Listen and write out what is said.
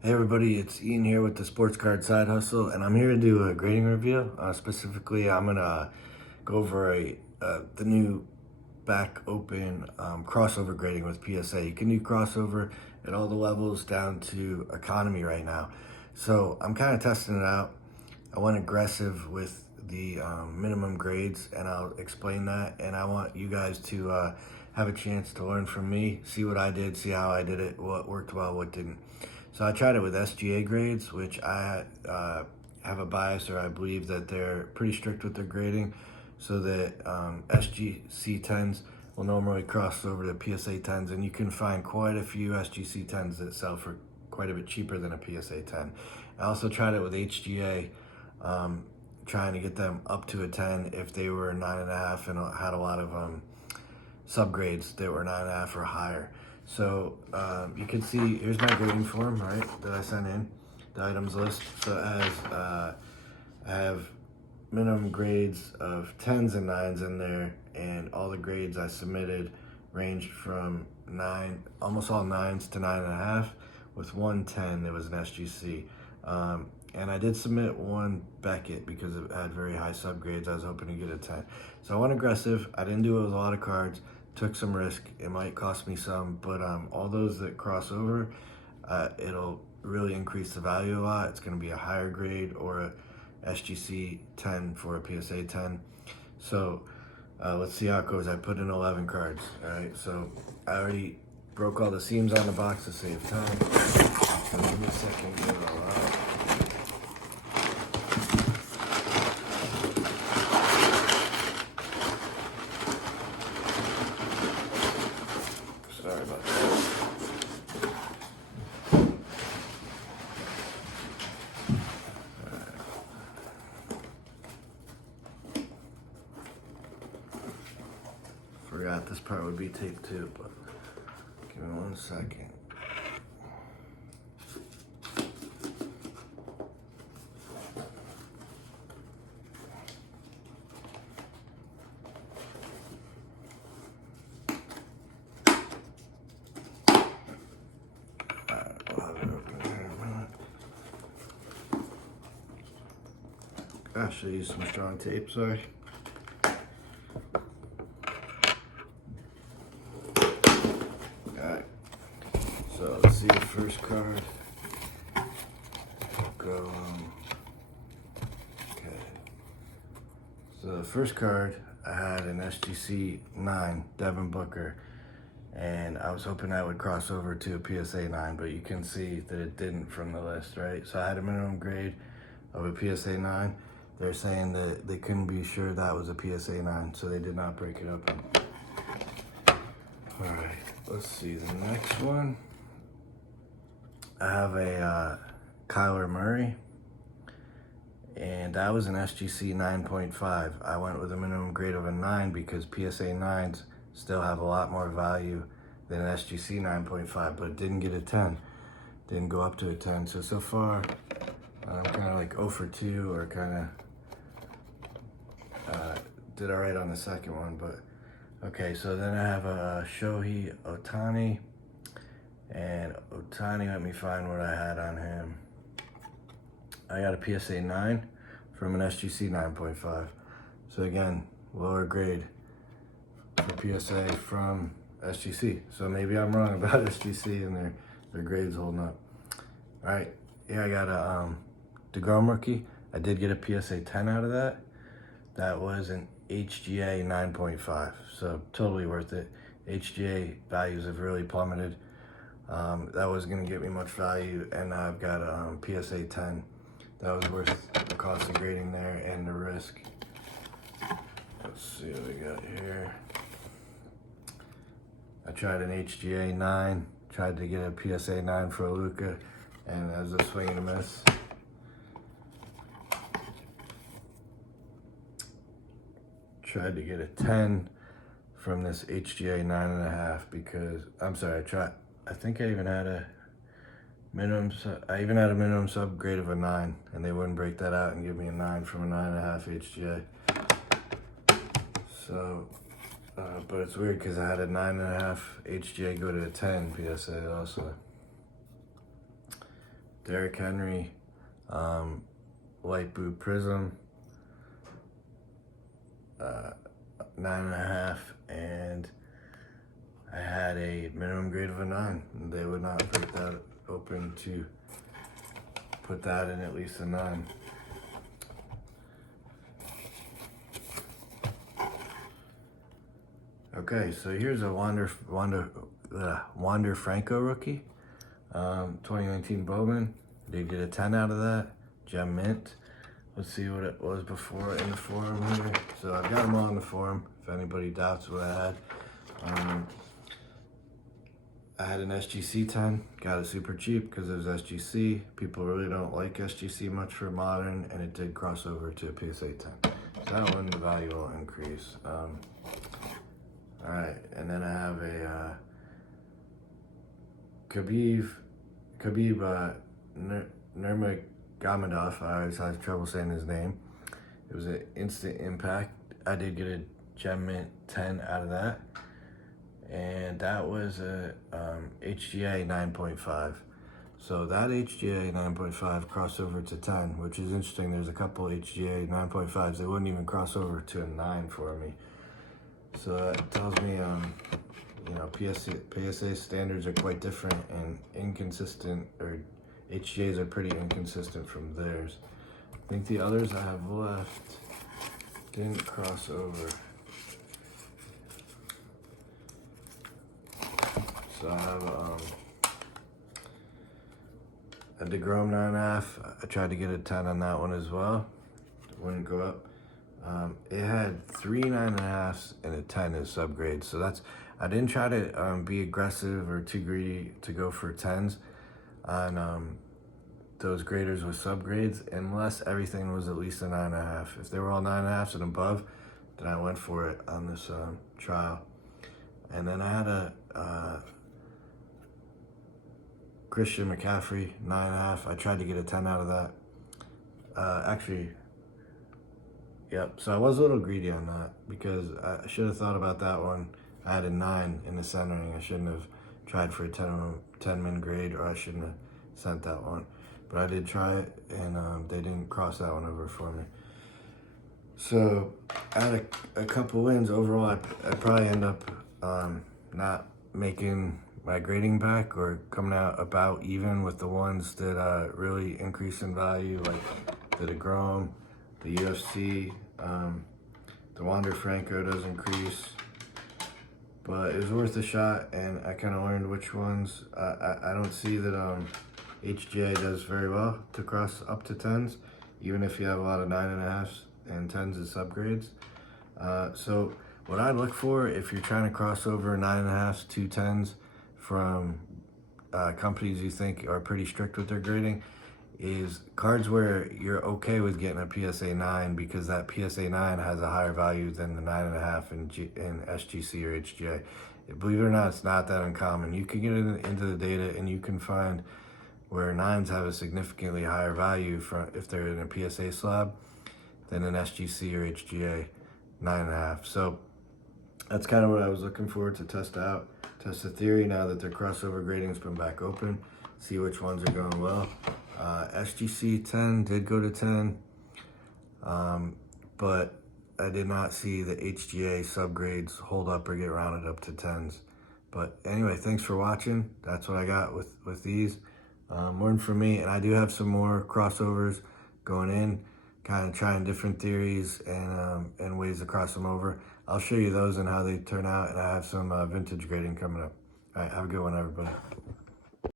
Hey everybody, it's Ian here with the Sports Card Side Hustle, and I'm here to do a grading review. Specifically, I'm gonna go over the new back open crossover grading with PSA. You can do crossover at all the levels down to economy right now. So I'm kind of testing it out. I went aggressive with the minimum grades, and I'll explain that. And I want you guys to have a chance to learn from me, see what I did, see how I did it, what worked well, what didn't. So I tried it with SGA grades, which I have a bias, or I believe that they're pretty strict with their grading, so that SGC 10s will normally cross over to PSA 10s, and you can find quite a few SGC 10s that sell for quite a bit cheaper than a PSA 10. I also tried it with HGA, trying to get them up to a 10 if they were 9.5 and had a lot of subgrades that were 9.5 or higher. So you can see, here's my grading form, right, that I sent in, the items list. So I have minimum grades of 10s and 9s in there, and all the grades I submitted ranged from 9, almost all 9s to 9.5, with 110 that was an SGC. And I did submit one Beckett because it had very high subgrades. I was hoping to get a 10. So I went aggressive. I didn't do it with a lot of cards. Took some risk. It might cost me some, but all those that cross over, it'll really increase the value a lot. It's going to be a higher grade or a SGC 10 for a PSA 10. So let's see how it goes. I put in 11 cards. All right, so I already broke all the seams on the box to save time. So give me a second to get it all out. Sorry about that. Forgot this part would be tape too, but give me 1 second. I should use some strong tape, sorry. Alright, so let's see the first card. Go, okay. So the first card, I had an SGC 9, Devin Booker, and I was hoping that would cross over to a PSA 9, but you can see that it didn't from the list, right? So I had a minimum grade of a PSA 9. They're saying that they couldn't be sure that was a PSA 9, so they did not break it open. All right, let's see the next one. I have a Kyler Murray, and that was an SGC 9.5. I went with a minimum grade of a 9 because PSA 9s still have a lot more value than an SGC 9.5, but it didn't get a 10. Didn't go up to a 10. So far, I'm kind of like 0 for 2, or kind of did all right on the second one, but okay. So then I have a Shohei Ohtani, and Ohtani, let me find what I had on him. I got a PSA 9 from an SGC 9.5. So again, lower grade for PSA from SGC. So maybe I'm wrong about SGC and their grades holding up. All right, yeah, I got a Degrom rookie. I did get a PSA 10 out of that. That was an HGA 9.5, so totally worth it. HGA values have really plummeted. That was gonna get me much value, and now I've got a PSA 10. That was worth the cost of grading there and the risk. Let's see what we got here. I tried an HGA 9, tried to get a PSA 9 for Luka, and that was a swing and a miss. Tried to get a 10 from this HGA 9.5 because, I'm sorry, I think I even had a minimum subgrade of a 9, and they wouldn't break that out and give me a 9 from a 9.5 HGA. So, but it's weird because I had a 9.5 HGA go to a 10 PSA also. Derrick Henry, light blue prism, 9.5, and I had a minimum grade of a 9. They would not break that open to put that in at least a 9. Okay, so here's a Wander Franco rookie, 2019 Bowman. Did get a 10 out of that. Gem mint. Let's see what it was before in the forum here. So I've got them all in the forum if anybody doubts what I had. I had an SGC 10, got it super cheap because it was SGC. People really don't like SGC much for modern, and it did cross over to a PSA 10. So that one, the value will increase. All right, and then I have a Khabib Nurmagomedov. I always have trouble saying his name. It was an instant impact. I did get a gem mint 10 out of that, and that was a HGA 9.5. So that HGA 9.5 crossed over to 10, which is interesting. There's a couple HGA 9.5s that wouldn't even cross over to a 9 for me. So that tells me, you know, PSA standards are quite different and inconsistent, or HGAs are pretty inconsistent from theirs. I think the others I have left didn't cross over. So I have a Degrom 9.5. I tried to get a 10 on that one as well. It wouldn't go up. It had 3 9.5s and a 10 as subgrades. So that's, I didn't try to be aggressive or too greedy to go for 10s on those graders with subgrades, unless everything was at least a 9.5. If they were all 9.5s and above, then I went for it on this trial. And then I had a Christian McCaffrey 9.5. I tried to get a 10 out of that. Actually, yep, so I was a little greedy on that because I should have thought about that one. I had a 9 in the centering. I shouldn't have tried for a 10 min grade, or I shouldn't have sent that one. But I did try it, and they didn't cross that one over for me. So I had a couple wins. Overall, I'd probably end up not making my grading back, or coming out about even with the ones that really increase in value, like the Degrom, the UFC, the Wander Franco does increase, but it was worth a shot, and I kind of learned which ones. I don't see that HGA does very well to cross up to 10s, even if you have a lot of 9.5s and 10s as subgrades. So what I look for, if you're trying to cross over 9.5s to 10s from companies you think are pretty strict with their grading, is cards where you're okay with getting a PSA 9, because that PSA 9 has a higher value than the 9.5 in SGC or HGA. Believe it or not, it's not that uncommon. You can get into the data and you can find where 9s have a significantly higher value if they're in a PSA slab than an SGC or HGA 9.5. So that's kind of what I was looking for to test out. Test the theory now that their crossover grading's been back open. See which ones are going well. SGC 10 did go to 10, but I did not see the HGA subgrades hold up or get rounded up to 10s. But anyway, thanks for watching. That's what I got with these. Learn from me, and I do have some more crossovers going in, kind of trying different theories and ways to cross them over. I'll show you those and how they turn out, and I have some vintage grading coming up. All right, have a good one, everybody.